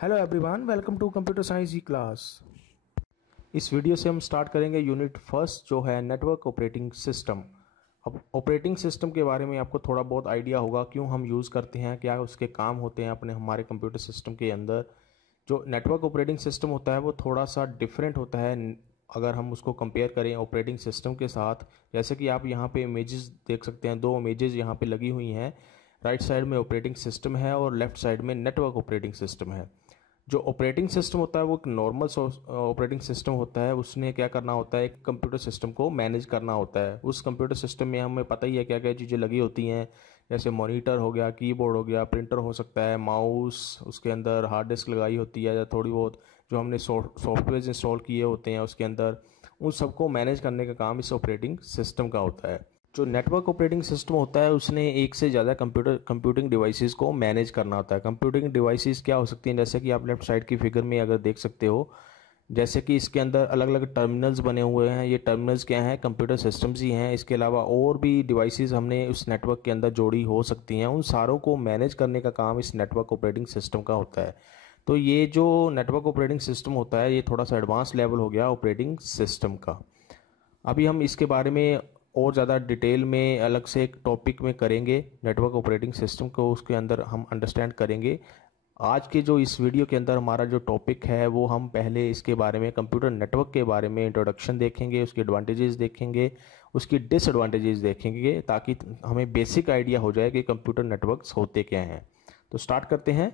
Hello everyone, welcome to computer science e class. इस video से हम स्टार्ट करेंगे यूनिट फर्स्ट जो है नेटवर्क ऑपरेटिंग सिस्टम। अब ऑपरेटिंग सिस्टम के बारे में आपको थोड़ा बहुत आइडिया होगा, क्यों हम यूज़ करते हैं, क्या उसके काम होते हैं अपने हमारे कंप्यूटर सिस्टम के अंदर। जो नेटवर्क ऑपरेटिंग सिस्टम होता है वो थोड़ा सा डिफरेंट होता है अगर हम उसको कंपेयर करें ऑपरेटिंग सिस्टम के साथ। जैसे कि आप यहाँ पे इमेजेस देख सकते हैं, दो इमेजेस यहाँ पे लगी हुई हैं। राइट साइड में ऑपरेटिंग सिस्टम है और लेफ्ट साइड में नेटवर्क ऑपरेटिंग सिस्टम है। जो ऑपरेटिंग सिस्टम होता है वो एक नॉर्मल ऑपरेटिंग सिस्टम होता है। उसने क्या करना होता है, एक कंप्यूटर सिस्टम को मैनेज करना होता है। उस कंप्यूटर सिस्टम में हमें पता ही है क्या क्या चीज़ें लगी होती हैं, जैसे मॉनिटर हो गया, कीबोर्ड हो गया, प्रिंटर हो सकता है, माउस, उसके अंदर हार्ड डिस्क लगाई होती है या थोड़ी बहुत जो हमने सॉफ्टवेयर इंस्टॉल किए होते हैं उसके अंदर, उन सबको मैनेज करने का काम इस ऑपरेटिंग सिस्टम का होता है। जो नेटवर्क ऑपरेटिंग सिस्टम होता है उसने एक से ज़्यादा कंप्यूटिंग डिवाइसेस को मैनेज करना होता है। कंप्यूटिंग डिवाइसेस क्या हो सकती हैं, जैसे कि आप लेफ्ट साइड की फिगर में अगर देख सकते हो, जैसे कि इसके अंदर अलग अलग टर्मिनल्स बने हुए हैं। ये टर्मिनल्स क्या हैं, कंप्यूटर सिस्टम्स ही हैं। इसके अलावा और भी डिवाइसेस हमने उस नेटवर्क के अंदर जोड़ी हो सकती हैं। उन सारों को मैनेज करने का काम इस नेटवर्क ऑपरेटिंग सिस्टम का होता है। तो ये जो नेटवर्क ऑपरेटिंग सिस्टम होता है ये थोड़ा सा एडवांस लेवल हो गया ऑपरेटिंग सिस्टम का। अभी हम इसके बारे में और ज़्यादा डिटेल में अलग से एक टॉपिक में करेंगे। नेटवर्क ऑपरेटिंग सिस्टम को उसके अंदर हम अंडरस्टैंड करेंगे। आज के जो इस वीडियो के अंदर हमारा जो टॉपिक है वो हम पहले इसके बारे में, कंप्यूटर नेटवर्क के बारे में इंट्रोडक्शन देखेंगे, उसके एडवांटेजेस देखेंगे, उसकी डिसएडवांटेजेस देखेंगे, ताकि हमें बेसिक आइडिया हो जाए कि कंप्यूटर नेटवर्क्स होते क्या हैं। तो स्टार्ट करते हैं।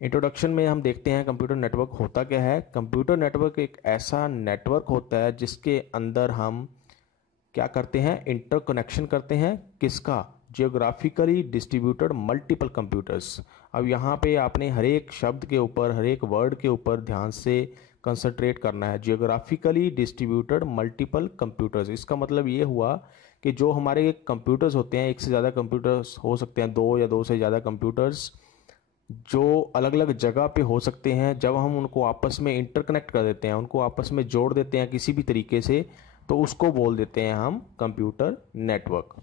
इंट्रोडक्शन में हम देखते हैं कंप्यूटर नेटवर्क होता क्या है। कंप्यूटर नेटवर्क एक ऐसा नेटवर्क होता है जिसके अंदर हम क्या करते हैं, इंटरकनेक्शन करते हैं। किसका? Geographically distributed multiple computers. अब यहाँ पे आपने हर एक शब्द के ऊपर, हर एक वर्ड के ऊपर ध्यान से कंसंट्रेट करना है। जियोग्राफिकली डिस्ट्रीब्यूटेड मल्टीपल कंप्यूटर्स, इसका मतलब ये हुआ कि जो हमारे कंप्यूटर्स होते हैं, एक से ज़्यादा कंप्यूटर्स हो सकते हैं, दो या दो से ज़्यादा कंप्यूटर्स जो अलग अलग जगह पे हो सकते हैं। जब हम उनको आपस में इंटरकनेक्ट कर देते हैं, उनको आपस में जोड़ देते हैं किसी भी तरीके से, तो उसको बोल देते हैं हम कंप्यूटर नेटवर्क।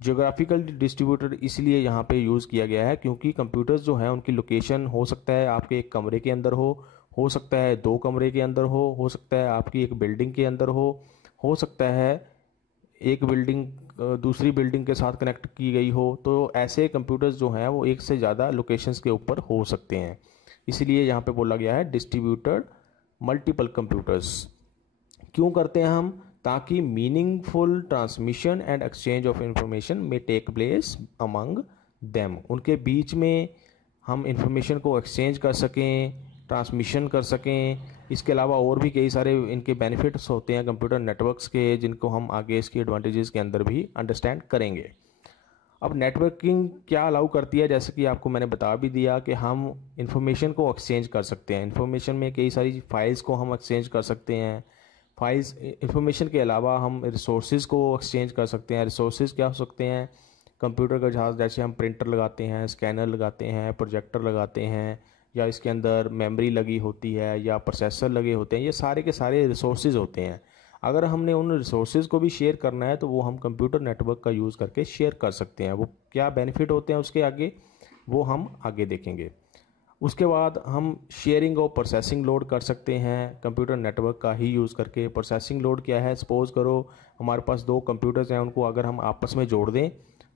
जियोग्राफिकल डिस्ट्रीब्यूटेड इसलिए यहाँ पे यूज़ किया गया है क्योंकि कंप्यूटर्स जो हैं उनकी लोकेशन हो सकता है आपके एक कमरे के अंदर हो सकता है दो कमरे के अंदर हो सकता है आपकी एक बिल्डिंग के अंदर हो सकता है एक बिल्डिंग दूसरी बिल्डिंग के साथ कनेक्ट की गई हो। तो ऐसे कंप्यूटर्स जो हैं वो एक से ज़्यादा लोकेशंस के ऊपर हो सकते हैं, इसीलिए यहाँ पे बोला गया है डिस्ट्रीब्यूटेड मल्टीपल कंप्यूटर्स। क्यों करते हैं हम? ताकि meaningful transmission and exchange of information में टेक प्लेस अमंग देम। उनके बीच में हम इंफॉर्मेशन को एक्सचेंज कर सकें, ट्रांसमिशन कर सकें। इसके अलावा और भी कई सारे इनके बेनिफिट्स होते हैं कंप्यूटर नेटवर्क्स के, जिनको हम आगे इसकी एडवांटेजेस के अंदर भी अंडरस्टैंड करेंगे। अब नेटवर्किंग क्या अलाउ करती है, जैसे कि आपको मैंने बता भी दिया कि हम इंफॉर्मेशन को एक्सचेंज कर सकते हैं। इंफॉर्मेशन में कई सारी फाइल्स को हम एक्सचेंज कर सकते हैं। फाइल्स इंफॉर्मेशन के अलावा हम रिसोर्सेज को एक्सचेंज कर सकते हैं। रिसोर्सेज क्या हो सकते हैं? कंप्यूटर का जहाज़, जैसे हम प्रिंटर लगाते हैं, स्कैनर लगाते हैं, प्रोजेक्टर लगाते हैं, या इसके अंदर मेमोरी लगी होती है या प्रोसेसर लगे होते हैं, ये सारे के सारे रिसोर्सेज होते हैं। अगर हमने उन रिसोर्सेज को भी शेयर करना है तो वो हम कंप्यूटर नेटवर्क का यूज़ करके शेयर कर सकते हैं। वो क्या बेनिफिट होते हैं उसके आगे, वो हम आगे देखेंगे। उसके बाद हम शेयरिंग और प्रोसेसिंग लोड कर सकते हैं कंप्यूटर नेटवर्क का ही यूज़ करके। प्रोसेसिंग लोड क्या है? सपोज़ करो हमारे पास दो कंप्यूटर्स हैं, उनको अगर हम आपस में जोड़ दें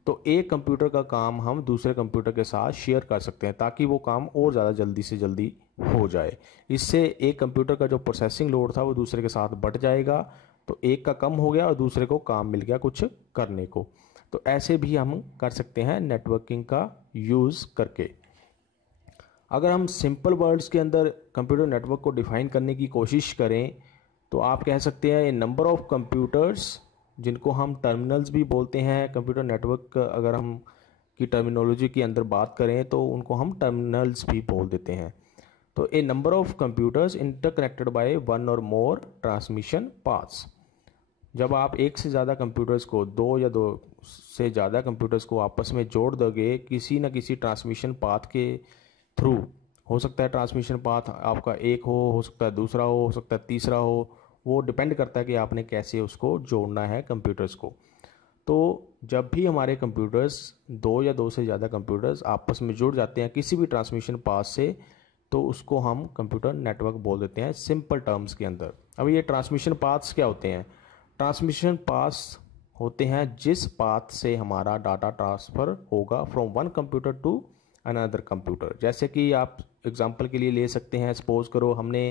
तो एक कंप्यूटर का काम हम दूसरे कंप्यूटर के साथ शेयर कर सकते हैं, ताकि वो काम और ज़्यादा जल्दी से जल्दी हो जाए। इससे एक कंप्यूटर का जो प्रोसेसिंग लोड था वो दूसरे के साथ बढ़ जाएगा, तो एक का कम हो गया और दूसरे को काम मिल गया कुछ करने को। तो ऐसे भी हम कर सकते हैं नेटवर्किंग का यूज़ करके। अगर हम सिंपल वर्ड्स के अंदर कंप्यूटर नेटवर्क को डिफाइन करने की कोशिश करें तो आप कह सकते हैं ए नंबर ऑफ कंप्यूटर्स, जिनको हम टर्मिनल्स भी बोलते हैं। कंप्यूटर नेटवर्क अगर हम की टर्मिनोलॉजी के अंदर बात करें तो उनको हम टर्मिनल्स भी बोल देते हैं। तो a number of computers interconnected by one और मोर ट्रांसमिशन पाथ्स। जब आप एक से ज़्यादा कंप्यूटर्स को, दो या दो से ज़्यादा कंप्यूटर्स को आपस में जोड़ दोगे किसी न किसी ट्रांसमिशन पाथ के थ्रू, हो सकता है ट्रांसमिशन पाथ आपका एक हो सकता है दूसरा हो सकता है तीसरा हो, वो डिपेंड करता है कि आपने कैसे उसको जोड़ना है कंप्यूटर्स को। तो जब भी हमारे कंप्यूटर्स, दो या दो से ज़्यादा कंप्यूटर्स आपस में जुड़ जाते हैं किसी भी ट्रांसमिशन पाथ से, तो उसको हम कंप्यूटर नेटवर्क बोल देते हैं सिंपल टर्म्स के अंदर। अब ये ट्रांसमिशन पाथ्स क्या होते हैं? ट्रांसमिशन पाथ्स होते हैं जिस पाथ से हमारा डाटा ट्रांसफ़र होगा from one computer to another computer. जैसे कि आप एग्जांपल के लिए ले सकते हैं, सपोज़ करो हमने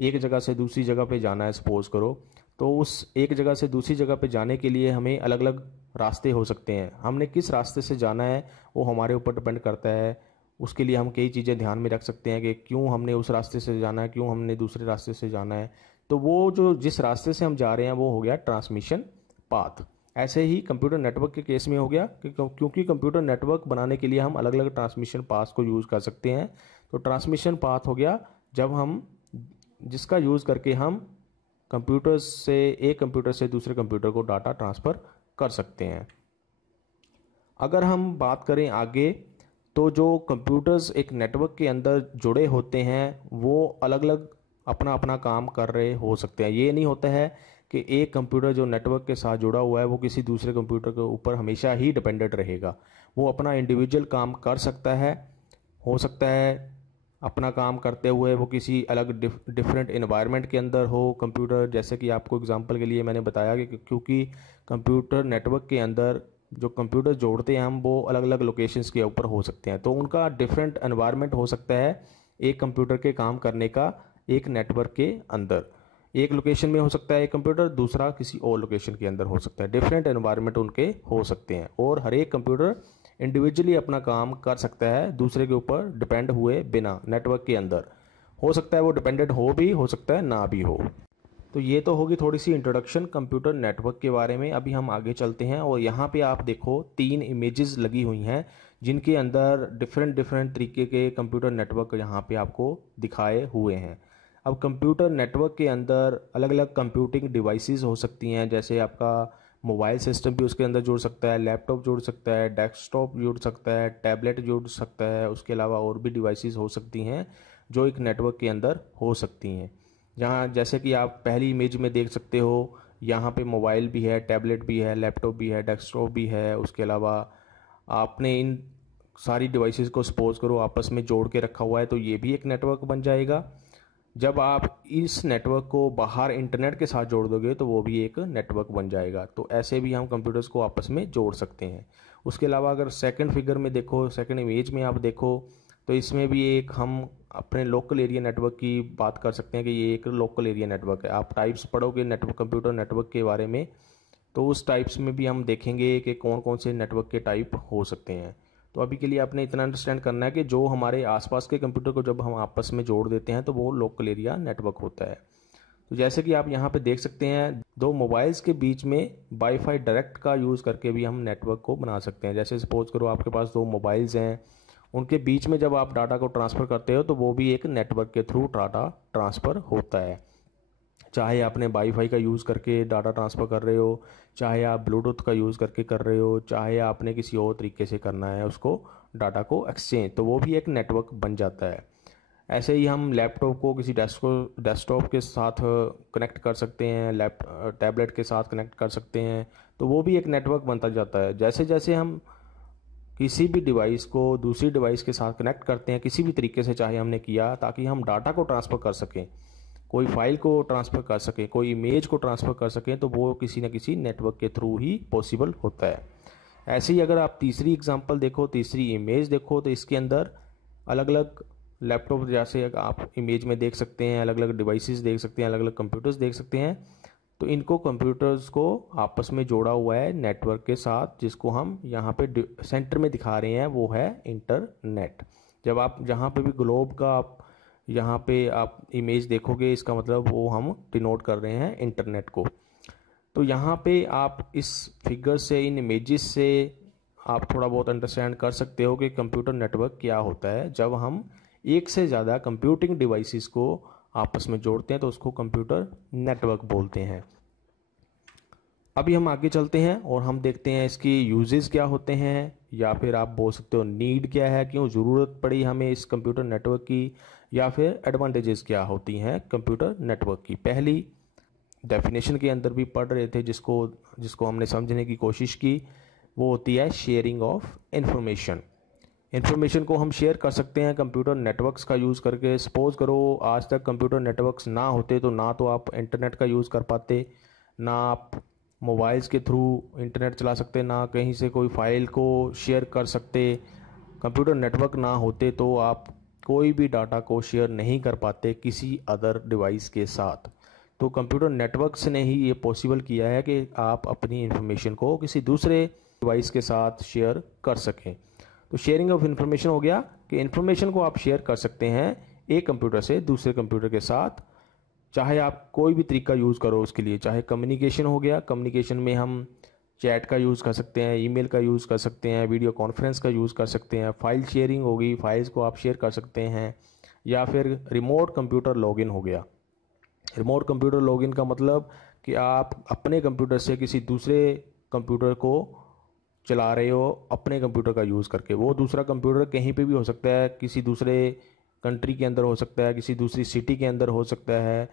एक जगह से दूसरी जगह पे जाना है, सपोज़ करो, तो उस एक जगह से दूसरी जगह पे जाने के लिए हमें अलग अलग रास्ते हो सकते हैं। हमने किस रास्ते से जाना है वो हमारे ऊपर डिपेंड करता है। उसके लिए हम कई चीज़ें ध्यान में रख सकते हैं कि क्यों हमने उस रास्ते से जाना है, क्यों हमने दूसरे रास्ते से जाना है। तो वो जो जिस रास्ते से हम जा रहे हैं वो हो गया ट्रांसमिशन पाथ। ऐसे ही कंप्यूटर नेटवर्क के केस में हो गया कि क्योंकि कंप्यूटर नेटवर्क बनाने के लिए हम अलग अलग ट्रांसमिशन पाथ को यूज़ कर सकते हैं। तो ट्रांसमिशन पाथ हो गया जब हम जिसका यूज़ करके हम कंप्यूटर से एक कंप्यूटर से दूसरे कंप्यूटर को डाटा ट्रांसफ़र कर सकते हैं। अगर हम बात करें आगे, तो जो कंप्यूटर्स एक नेटवर्क के अंदर जुड़े होते हैं वो अलग अलग अपना अपना काम कर रहे हो सकते हैं। ये नहीं होता है कि एक कंप्यूटर जो नेटवर्क के साथ जुड़ा हुआ है वो किसी दूसरे कंप्यूटर के ऊपर हमेशा ही डिपेंडेंट रहेगा। वो अपना इंडिविजुअल काम कर सकता है, हो सकता है अपना काम करते हुए वो किसी अलग डिफरेंट एनवायरनमेंट के अंदर हो कंप्यूटर। जैसे कि आपको एग्जांपल के लिए मैंने बताया कि क्योंकि कंप्यूटर नेटवर्क के अंदर जो कंप्यूटर जोड़ते हैं हम वो अलग अलग लोकेशंस के ऊपर हो सकते हैं, तो उनका डिफरेंट एनवायरनमेंट हो सकता है एक कंप्यूटर के काम करने का। एक नेटवर्क के अंदर एक लोकेशन में हो सकता है एक कंप्यूटर, दूसरा किसी और लोकेशन के अंदर हो सकता है। डिफरेंट एनवायरनमेंट उनके हो सकते हैं और हर एक कंप्यूटर इंडिविजुअली अपना काम कर सकता है दूसरे के ऊपर डिपेंड हुए बिना। नेटवर्क के अंदर हो सकता है वो डिपेंडेंट हो भी, हो सकता है ना भी हो। तो ये तो होगी थोड़ी सी इंट्रोडक्शन कंप्यूटर नेटवर्क के बारे में। अभी हम आगे चलते हैं और यहाँ पे आप देखो 3 इमेजेस लगी हुई हैं जिनके अंदर डिफरेंट डिफरेंट तरीके के कंप्यूटर नेटवर्क यहाँ पे आपको दिखाए हुए हैं। अब कंप्यूटर नेटवर्क के अंदर अलग अलग कंप्यूटिंग डिवाइसेस हो सकती हैं, जैसे आपका मोबाइल सिस्टम भी उसके अंदर जुड़ सकता है, लैपटॉप जुड़ सकता है, डेस्कटॉप जुड़ सकता है, टैबलेट जुड़ सकता है। उसके अलावा और भी डिवाइसेस हो सकती हैं जो एक नेटवर्क के अंदर हो सकती हैं। जहाँ जैसे कि आप पहली इमेज में देख सकते हो, यहाँ पे मोबाइल भी है, टैबलेट भी है, लैपटॉप भी है, डेस्कटॉप भी है। उसके अलावा आपने इन सारी डिवाइसेस को सपोज करो आपस में जोड़ के रखा हुआ है, तो ये भी एक नेटवर्क बन जाएगा। जब आप इस नेटवर्क को बाहर इंटरनेट के साथ जोड़ दोगे तो वो भी एक नेटवर्क बन जाएगा। तो ऐसे भी हम कंप्यूटर्स को आपस में जोड़ सकते हैं। उसके अलावा अगर सेकंड फिगर में देखो, सेकंड इमेज में आप देखो, तो इसमें भी एक हम अपने लोकल एरिया नेटवर्क की बात कर सकते हैं कि ये एक लोकल एरिया नेटवर्क है। आप टाइप्स पढ़ोगे नेटवर्क कंप्यूटर नेटवर्क के बारे में, तो उस टाइप्स में भी हम देखेंगे कि कौन कौन से नेटवर्क के टाइप हो सकते हैं। तो अभी के लिए आपने इतना अंडरस्टैंड करना है कि जो हमारे आसपास के कंप्यूटर को जब हम आपस में जोड़ देते हैं तो वो लोकल एरिया नेटवर्क होता है। तो जैसे कि आप यहाँ पे देख सकते हैं, दो मोबाइल्स के बीच में वाईफाई डायरेक्ट का यूज़ करके भी हम नेटवर्क को बना सकते हैं। जैसे सपोज करो आपके पास दो मोबाइल्स हैं, उनके बीच में जब आप डाटा को ट्रांसफ़र करते हो तो वो भी एक नेटवर्क के थ्रू डाटा ट्रांसफ़र होता है। चाहे आपने वाईफाई का यूज़ करके डाटा ट्रांसफ़र कर रहे हो, चाहे आप ब्लूटूथ का यूज़ करके कर रहे हो, चाहे आपने किसी और तरीके से करना है उसको डाटा को एक्सचेंज, तो वो भी एक नेटवर्क बन जाता है। ऐसे ही हम लैपटॉप को किसी डेस्कटॉप के साथ कनेक्ट कर सकते हैं, टैबलेट के साथ कनेक्ट कर सकते हैं, तो वो भी एक नेटवर्क बनता जाता है। जैसे जैसे हम किसी भी डिवाइस को दूसरी डिवाइस के साथ कनेक्ट करते हैं किसी भी तरीके से, चाहे हमने किया ताकि हम डाटा को ट्रांसफ़र कर सकें, कोई फाइल को ट्रांसफ़र कर सकें, कोई इमेज को ट्रांसफ़र कर सकें, तो वो किसी न किसी नेटवर्क के थ्रू ही पॉसिबल होता है। ऐसे ही अगर आप तीसरी एग्जांपल देखो, तीसरी इमेज देखो, तो इसके अंदर अलग अलग लैपटॉप जैसे आप इमेज में देख सकते हैं, अलग अलग डिवाइसेस देख सकते हैं, अलग अलग कंप्यूटर्स देख सकते हैं। तो इनको कंप्यूटर्स को आपस में जोड़ा हुआ है नेटवर्क के साथ, जिसको हम यहाँ पे सेंटर में दिखा रहे हैं, वो है इंटरनेट। जब आप जहाँ पे भी ग्लोब का आप यहाँ पे आप इमेज देखोगे, इसका मतलब वो हम डिनोट कर रहे हैं इंटरनेट को। तो यहाँ पे आप इस फिगर से, इन इमेजेस से आप थोड़ा बहुत अंडरस्टैंड कर सकते हो कि कंप्यूटर नेटवर्क क्या होता है। जब हम एक से ज़्यादा कंप्यूटिंग डिवाइसेस को आपस में जोड़ते हैं तो उसको कंप्यूटर नेटवर्क बोलते हैं। अभी हम आगे चलते हैं और हम देखते हैं इसकी यूजेस क्या होते हैं, या फिर आप बोल सकते हो नीड क्या है, क्यों ज़रूरत पड़ी हमें इस कंप्यूटर नेटवर्क की, या फिर एडवांटेजेस क्या होती हैं कंप्यूटर नेटवर्क की। पहली डेफिनेशन के अंदर भी पढ़ रहे थे, जिसको हमने समझने की कोशिश की, वो होती है शेयरिंग ऑफ इंफॉर्मेशन। इन्फॉर्मेशन को हम शेयर कर सकते हैं कंप्यूटर नेटवर्क्स का यूज़ करके। सपोज़ करो आज तक कंप्यूटर नेटवर्क्स ना होते तो ना तो आप इंटरनेट का यूज़ कर पाते, ना आप मोबाइल्स के थ्रू इंटरनेट चला सकते, ना कहीं से कोई फाइल को शेयर कर सकते। कंप्यूटर नेटवर्क ना होते तो आप कोई भी डाटा को शेयर नहीं कर पाते किसी अदर डिवाइस के साथ। तो कंप्यूटर नेटवर्क्स ने ही ये पॉसिबल किया है कि आप अपनी इंफॉर्मेशन को किसी दूसरे डिवाइस के साथ शेयर कर सकें। तो शेयरिंग ऑफ इंफॉर्मेशन हो गया कि इंफॉर्मेशन को आप शेयर कर सकते हैं एक कंप्यूटर से दूसरे कंप्यूटर के साथ, चाहे आप कोई भी तरीका यूज़ करो उसके लिए। चाहे कम्युनिकेशन हो गया, कम्युनिकेशन में हम चैट का यूज़ कर सकते हैं, ईमेल का यूज़ कर सकते हैं, वीडियो कॉन्फ्रेंस का यूज़ कर सकते हैं, फाइल शेयरिंग होगी, फाइल्स को आप शेयर कर सकते हैं, या फिर रिमोट कंप्यूटर लॉगिन हो गया। रिमोट कंप्यूटर लॉगिन का मतलब कि आप अपने कंप्यूटर से किसी दूसरे कंप्यूटर को चला रहे हो अपने कंप्यूटर का यूज़ करके। वो दूसरा कंप्यूटर कहीं पे भी हो सकता है, किसी दूसरे कंट्री के अंदर हो सकता है, किसी दूसरी सिटी के अंदर हो सकता है।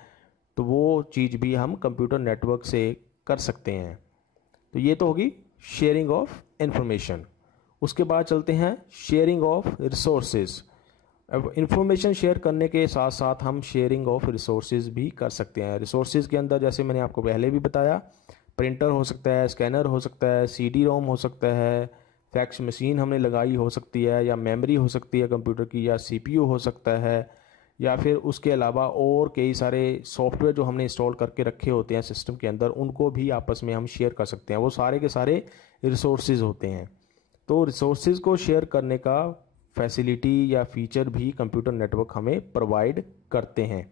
तो वो चीज़ भी हम कंप्यूटर नेटवर्क से कर सकते हैं। तो ये तो होगी शेयरिंग ऑफ इंफॉर्मेशन। उसके बाद चलते हैं शेयरिंग ऑफ रिसोर्सेज। अब इंफॉर्मेशन शेयर करने के साथ साथ हम शेयरिंग ऑफ रिसोर्सेज भी कर सकते हैं। रिसोर्सेज के अंदर जैसे मैंने आपको पहले भी बताया, प्रिंटर हो सकता है, स्कैनर हो सकता है, सीडी रोम हो सकता है, फैक्स मशीन हमने लगाई हो सकती है, या मेमोरी हो सकती है कंप्यूटर की, या सीपीयू हो सकता है, या फिर उसके अलावा और कई सारे सॉफ्टवेयर जो हमने इंस्टॉल करके रखे होते हैं सिस्टम के अंदर, उनको भी आपस में हम शेयर कर सकते हैं। वो सारे के सारे रिसोर्सेज होते हैं। तो रिसोर्सेज को शेयर करने का फैसिलिटी या फीचर भी कंप्यूटर नेटवर्क हमें प्रोवाइड करते हैं।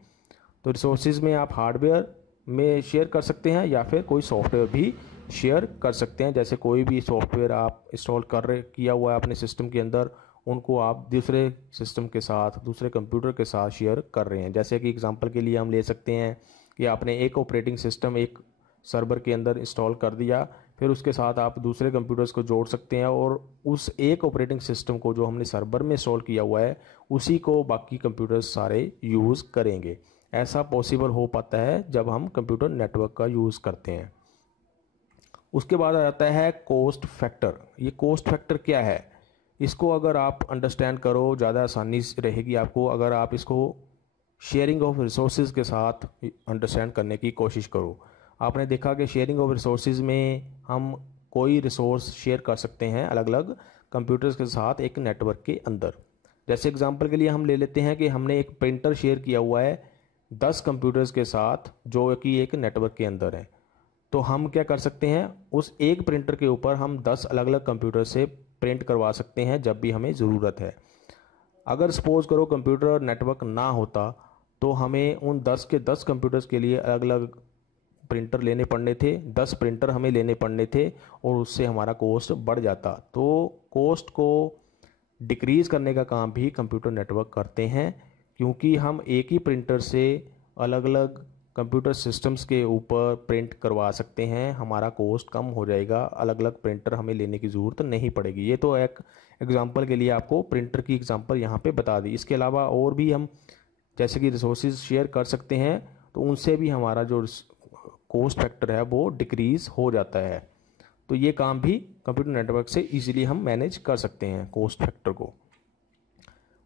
तो रिसोर्सेज में आप हार्डवेयर में शेयर कर सकते हैं या फिर कोई सॉफ्टवेयर भी शेयर कर सकते हैं। जैसे कोई भी सॉफ्टवेयर आप इंस्टॉल किया हुआ है अपने सिस्टम के अंदर, उनको आप दूसरे सिस्टम के साथ, दूसरे कंप्यूटर के साथ शेयर कर रहे हैं। जैसे कि एग्जांपल के लिए हम ले सकते हैं कि आपने एक ऑपरेटिंग सिस्टम एक सर्वर के अंदर इंस्टॉल कर दिया, फिर उसके साथ आप दूसरे कंप्यूटर्स को जोड़ सकते हैं और उस एक ऑपरेटिंग सिस्टम को जो हमने सर्वर में इंस्टॉल किया हुआ है उसी को बाकी कंप्यूटर्स सारे यूज़ करेंगे। ऐसा पॉसिबल हो पाता है जब हम कंप्यूटर नेटवर्क का यूज़ करते हैं। उसके बाद आ जाता है कॉस्ट फैक्टर। ये कॉस्ट फैक्टर क्या है, इसको अगर आप अंडरस्टैंड करो ज़्यादा आसानी रहेगी आपको अगर आप इसको शेयरिंग ऑफ रिसोर्सेज के साथ अंडरस्टैंड करने की कोशिश करो। आपने देखा कि शेयरिंग ऑफ रिसोर्सेज में हम कोई रिसोर्स शेयर कर सकते हैं अलग अलग कंप्यूटर्स के साथ एक नेटवर्क के अंदर। जैसे एग्जांपल के लिए हम ले लेते हैं कि हमने एक प्रिंटर शेयर किया हुआ है 10 कंप्यूटर्स के साथ जो कि एक नेटवर्क के अंदर है। तो हम क्या कर सकते हैं, उस एक प्रिंटर के ऊपर हम 10 अलग अलग कंप्यूटर से प्रिंट करवा सकते हैं जब भी हमें ज़रूरत है। अगर सपोज़ करो कंप्यूटर नेटवर्क ना होता तो हमें उन 10 के 10 कंप्यूटर्स के लिए अलग अलग प्रिंटर लेने पड़ने थे, 10 प्रिंटर हमें लेने पड़ने थे और उससे हमारा कॉस्ट बढ़ जाता। तो कॉस्ट को डिक्रीज़ करने का काम भी कंप्यूटर नेटवर्क करते हैं, क्योंकि हम एक ही प्रिंटर से अलग अलग कंप्यूटर सिस्टम्स के ऊपर प्रिंट करवा सकते हैं, हमारा कॉस्ट कम हो जाएगा, अलग अलग प्रिंटर हमें लेने की ज़रूरत नहीं पड़ेगी। ये तो एक एग्जांपल के लिए आपको प्रिंटर की एग्जांपल यहाँ पे बता दी। इसके अलावा और भी हम जैसे कि रिसोर्सेज शेयर कर सकते हैं, तो उनसे भी हमारा जो कॉस्ट फैक्टर है वो डिक्रीज़ हो जाता है। तो ये काम भी कंप्यूटर नेटवर्क से ईजिली हम मैनेज कर सकते हैं कॉस्ट फैक्टर को।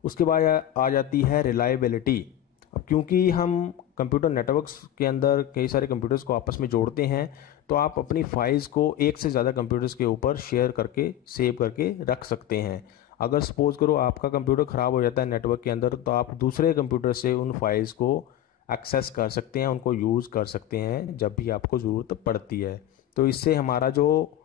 उसके बाद आ जाती है रिलायबिलिटी। अब क्योंकि हम कंप्यूटर नेटवर्क्स के अंदर कई सारे कंप्यूटर्स को आपस में जोड़ते हैं, तो आप अपनी फाइल्स को एक से ज़्यादा कंप्यूटर्स के ऊपर शेयर करके सेव करके रख सकते हैं। अगर सपोज़ करो आपका कंप्यूटर ख़राब हो जाता है नेटवर्क के अंदर, तो आप दूसरे कंप्यूटर से उन फाइल्स को एक्सेस कर सकते हैं, उनको यूज़ कर सकते हैं जब भी आपको ज़रूरत पड़ती है। तो इससे हमारा जो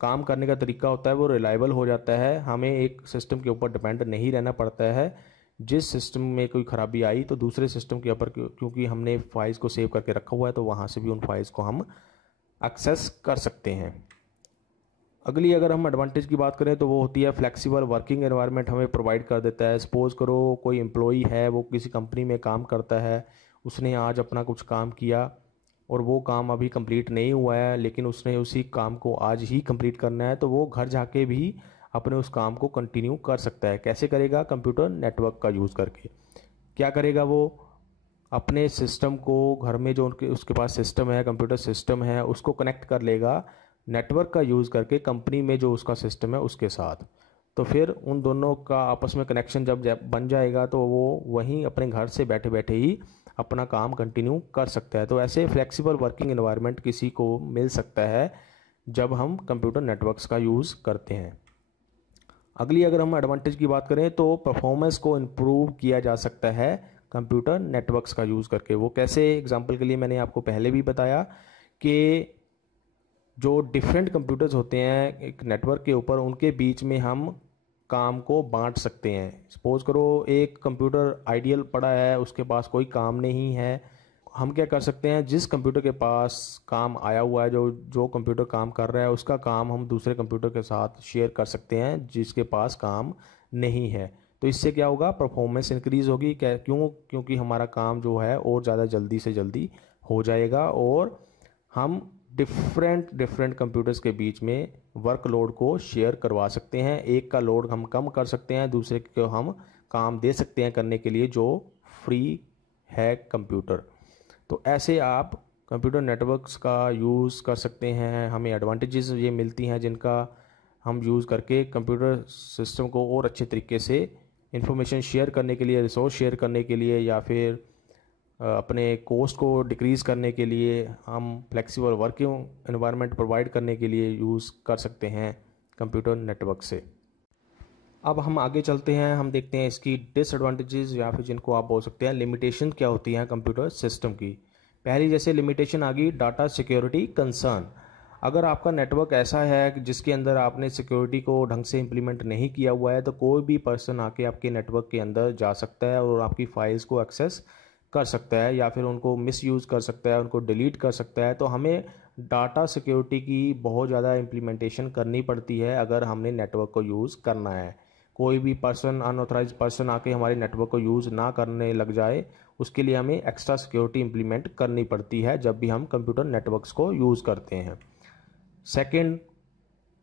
काम करने का तरीका होता है वो रिलायबल हो जाता है, हमें एक सिस्टम के ऊपर डिपेंड नहीं रहना पड़ता है। जिस सिस्टम में कोई ख़राबी आई तो दूसरे सिस्टम के ऊपर, क्योंकि हमने फाइल्स को सेव करके रखा हुआ है, तो वहाँ से भी उन फाइल्स को हम एक्सेस कर सकते हैं। अगली अगर हम एडवांटेज की बात करें तो वो होती है फ्लेक्सिबल वर्किंग एनवायरनमेंट हमें प्रोवाइड कर देता है। सपोज़ करो कोई एम्प्लॉई है, वो किसी कंपनी में काम करता है, उसने आज अपना कुछ काम किया और वो काम अभी कंप्लीट नहीं हुआ है, लेकिन उसने उसी काम को आज ही कंप्लीट करना है, तो वो घर जाके भी अपने उस काम को कंटिन्यू कर सकता है। कैसे करेगा, कंप्यूटर नेटवर्क का यूज़ करके। क्या करेगा, वो अपने सिस्टम को घर में जो उसके पास सिस्टम है, कंप्यूटर सिस्टम है, उसको कनेक्ट कर लेगा नेटवर्क का यूज़ करके कंपनी में जो उसका सिस्टम है उसके साथ। तो फिर उन दोनों का आपस में कनेक्शन जब बन जाएगा तो वो वहीं अपने घर से बैठे बैठे ही अपना काम कंटिन्यू कर सकता है। तो ऐसे फ्लेक्सिबल वर्किंग एनवायरनमेंट किसी को मिल सकता है जब हम कंप्यूटर नेटवर्क्स का यूज़ करते हैं। अगली अगर हम एडवांटेज की बात करें तो परफॉर्मेंस को इम्प्रूव किया जा सकता है कंप्यूटर नेटवर्क्स का यूज़ करके। वो कैसे, एग्जांपल के लिए मैंने आपको पहले भी बताया कि जो डिफरेंट कंप्यूटर्स होते हैं एक नेटवर्क के ऊपर, उनके बीच में हम काम को बांट सकते हैं। सपोज करो एक कंप्यूटर आइडियल पड़ा है, उसके पास कोई काम नहीं है, हम क्या कर सकते हैं, जिस कंप्यूटर के पास काम आया हुआ है, जो जो कंप्यूटर काम कर रहा है, उसका काम हम दूसरे कंप्यूटर के साथ शेयर कर सकते हैं जिसके पास काम नहीं है। तो इससे क्या होगा, परफॉर्मेंस इंक्रीज़ होगी। क्योंकि हमारा काम जो है और ज़्यादा जल्दी से जल्दी हो जाएगा और हम डिफरेंट कंप्यूटर्स के बीच में वर्कलोड को शेयर करवा सकते हैं। एक का लोड हम कम कर सकते हैं, दूसरे को हम काम दे सकते हैं करने के लिए जो फ्री है कंप्यूटर। तो ऐसे आप कंप्यूटर नेटवर्क्स का यूज़ कर सकते हैं। हमें एडवांटेजेस ये मिलती हैं जिनका हम यूज़ करके कंप्यूटर सिस्टम को और अच्छे तरीके से इंफॉर्मेशन शेयर करने के लिए, रिसोर्स शेयर करने के लिए, या फिर अपने कॉस्ट को डिक्रीज़ करने के लिए, हम फ्लेक्सिबल वर्किंग एनवायरनमेंट प्रोवाइड करने के लिए यूज़ कर सकते हैं कंप्यूटर नेटवर्क से। अब हम आगे चलते हैं, हम देखते हैं इसकी डिसएडवांटेजेस या फिर जिनको आप बोल सकते हैं लिमिटेशन क्या होती हैं कंप्यूटर सिस्टम की। पहली जैसे लिमिटेशन आ गई, डाटा सिक्योरिटी कंसर्न। अगर आपका नेटवर्क ऐसा है जिसके अंदर आपने सिक्योरिटी को ढंग से इम्प्लीमेंट नहीं किया हुआ है, तो कोई भी पर्सन आके आपके नेटवर्क के अंदर जा सकता है और आपकी फाइल्स को एक्सेस कर सकता है या फिर उनको मिसयूज़ कर सकता है, उनको डिलीट कर सकता है। तो हमें डाटा सिक्योरिटी की बहुत ज़्यादा इम्प्लीमेंटेशन करनी पड़ती है अगर हमने नेटवर्क को यूज़ करना है। कोई भी पर्सन, अनऑथराइज पर्सन आके हमारे नेटवर्क को यूज़ ना करने लग जाए, उसके लिए हमें एक्स्ट्रा सिक्योरिटी इम्प्लीमेंट करनी पड़ती है जब भी हम कंप्यूटर नेटवर्क्स को यूज़ करते हैं। सेकंड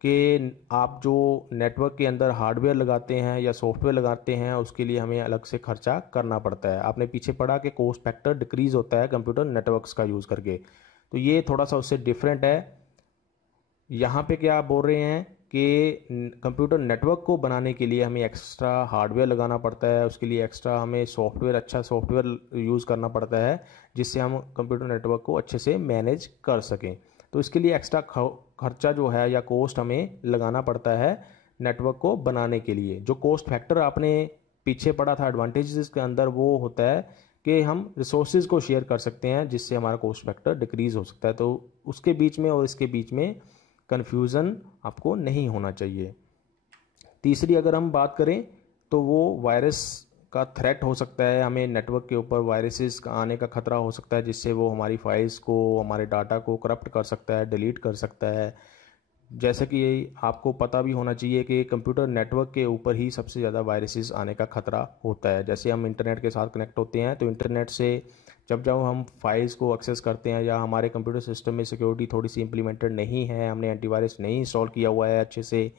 कि आप जो नेटवर्क के अंदर हार्डवेयर लगाते हैं या सॉफ्टवेयर लगाते हैं, उसके लिए हमें अलग से खर्चा करना पड़ता है। आपने पीछे पढ़ा कि कॉस्ट फैक्टर डिक्रीज़ होता है कंप्यूटर नेटवर्क्स का यूज़ करके, तो ये थोड़ा सा उससे डिफरेंट है। यहाँ पे क्या आप बोल रहे हैं कि कंप्यूटर नेटवर्क को बनाने के लिए हमें एक्स्ट्रा हार्डवेयर लगाना पड़ता है, उसके लिए एक्स्ट्रा हमें सॉफ्टवेयर, अच्छा सॉफ्टवेयर यूज़ करना पड़ता है जिससे हम कंप्यूटर नेटवर्क को अच्छे से मैनेज कर सकें। तो इसके लिए एक्स्ट्रा खर्चा जो है या कॉस्ट हमें लगाना पड़ता है नेटवर्क को बनाने के लिए। जो कॉस्ट फैक्टर आपने पीछे पढ़ा था एडवांटेजेस के अंदर, वो होता है कि हम रिसोर्सेज को शेयर कर सकते हैं जिससे हमारा कॉस्ट फैक्टर डिक्रीज़ हो सकता है। तो उसके बीच में और इसके बीच में कन्फ्यूज़न आपको नहीं होना चाहिए। तीसरी अगर हम बात करें तो वो वायरस का थ्रेट हो सकता है, हमें नेटवर्क के ऊपर वायरसेस का आने का खतरा हो सकता है जिससे वो हमारी फाइल्स को, हमारे डाटा को करप्ट कर सकता है, डिलीट कर सकता है। जैसे कि आपको पता भी होना चाहिए कि कंप्यूटर नेटवर्क के ऊपर ही सबसे ज़्यादा वायरसेस आने का खतरा होता है। जैसे हम इंटरनेट के साथ कनेक्ट होते हैं तो इंटरनेट से जब हम फाइल्स को एक्सेस करते हैं या हमारे कंप्यूटर सिस्टम में सिक्योरिटी थोड़ी सी इंप्लीमेंटेड नहीं है, हमने एंटीवायरस नहीं इंस्टॉल किया हुआ है अच्छे से,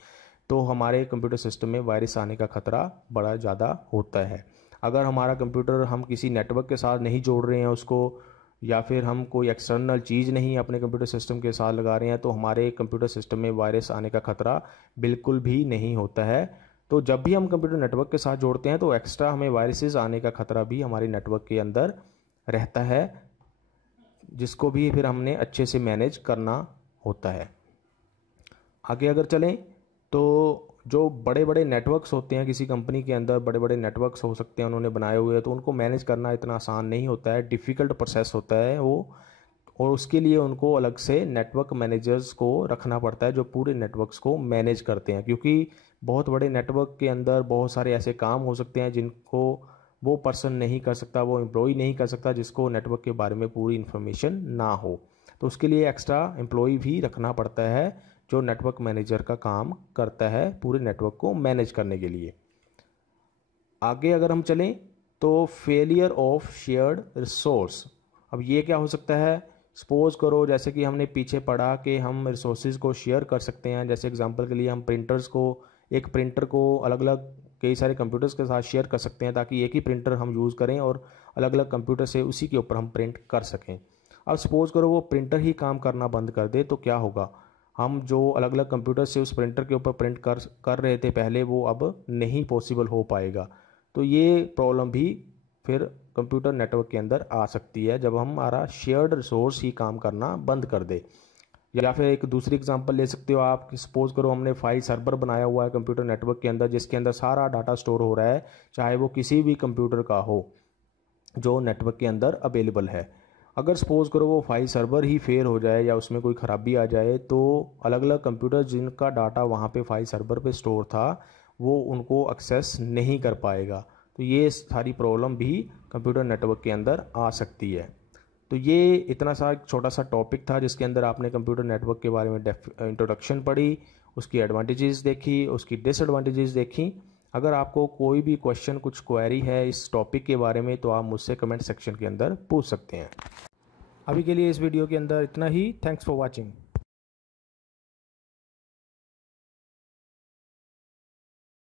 तो हमारे कंप्यूटर सिस्टम में वायरस आने का खतरा बड़ा ज़्यादा होता है। अगर हमारा कंप्यूटर हम किसी नेटवर्क के साथ नहीं जोड़ रहे हैं उसको, या फिर हम कोई एक्सटर्नल चीज़ नहीं अपने कंप्यूटर सिस्टम के साथ लगा रहे हैं, तो हमारे कंप्यूटर सिस्टम में वायरस आने का खतरा बिल्कुल भी नहीं होता है। तो जब भी हम कंप्यूटर नेटवर्क के साथ जोड़ते हैं तो एक्स्ट्रा हमें वायरसेस आने का खतरा भी हमारे नेटवर्क के अंदर रहता है, जिसको भी फिर हमने अच्छे से मैनेज करना होता है। आगे अगर चलें तो जो बड़े बड़े नेटवर्क्स होते हैं किसी कंपनी के अंदर, बड़े बड़े नेटवर्क्स हो सकते हैं उन्होंने बनाए हुए, तो उनको मैनेज करना इतना आसान नहीं होता है, डिफ़िकल्ट प्रोसेस होता है वो, और उसके लिए उनको अलग से नेटवर्क मैनेजर्स को रखना पड़ता है जो पूरे नेटवर्क्स को मैनेज करते हैं। क्योंकि बहुत बड़े नेटवर्क के अंदर बहुत सारे ऐसे काम हो सकते हैं जिनको वो पर्सन नहीं कर सकता, वो एम्प्लॉय नहीं कर सकता जिसको नेटवर्क के बारे में पूरी इन्फॉर्मेशन ना हो। तो उसके लिए एक्स्ट्रा एम्प्लॉय भी रखना पड़ता है जो नेटवर्क मैनेजर का काम करता है पूरे नेटवर्क को मैनेज करने के लिए। आगे अगर हम चलें तो फेलियर ऑफ शेयर्ड रिसोर्स। अब ये क्या हो सकता है, सपोज करो जैसे कि हमने पीछे पढ़ा कि हम रिसोर्सेज को शेयर कर सकते हैं। जैसे एग्जांपल के लिए हम प्रिंटर्स को, एक प्रिंटर को अलग अलग कई सारे कंप्यूटर्स के साथ शेयर कर सकते हैं ताकि एक ही प्रिंटर हम यूज़ करें और अलग अलग कंप्यूटर से उसी के ऊपर हम प्रिंट कर सकें। अब सपोज करो वो प्रिंटर ही काम करना बंद कर दे तो क्या होगा, हम जो अलग अलग कंप्यूटर से उस प्रिंटर के ऊपर प्रिंट कर रहे थे पहले, वो अब नहीं पॉसिबल हो पाएगा। तो ये प्रॉब्लम भी फिर कंप्यूटर नेटवर्क के अंदर आ सकती है जब हमारा शेयर्ड रिसोर्स ही काम करना बंद कर दे। या फिर एक दूसरी एग्जांपल ले सकते हो आप, सपोज करो हमने फाइल सर्वर बनाया हुआ है कंप्यूटर नेटवर्क के अंदर, जिसके अंदर सारा डाटा स्टोर हो रहा है, चाहे वो किसी भी कंप्यूटर का हो जो नेटवर्क के अंदर अवेलेबल है। अगर सपोज करो वो फाइल सर्वर ही फेल हो जाए या उसमें कोई ख़राबी आ जाए, तो अलग अलग कंप्यूटर जिनका डाटा वहाँ पे फाइल सर्वर पे स्टोर था, वो उनको एक्सेस नहीं कर पाएगा। तो ये सारी प्रॉब्लम भी कंप्यूटर नेटवर्क के अंदर आ सकती है। तो ये इतना सा छोटा सा टॉपिक था जिसके अंदर आपने कंप्यूटर नेटवर्क के बारे में इंट्रोडक्शन पढ़ी, उसकी एडवांटेजेस देखी, उसकी डिसएडवांटेजेस देखी। अगर आपको कोई भी क्वेश्चन, कुछ क्वेरी है इस टॉपिक के बारे में, तो आप मुझसे कमेंट सेक्शन के अंदर पूछ सकते हैं। अभी के लिए इस वीडियो के अंदर इतना ही। Thanks for watching.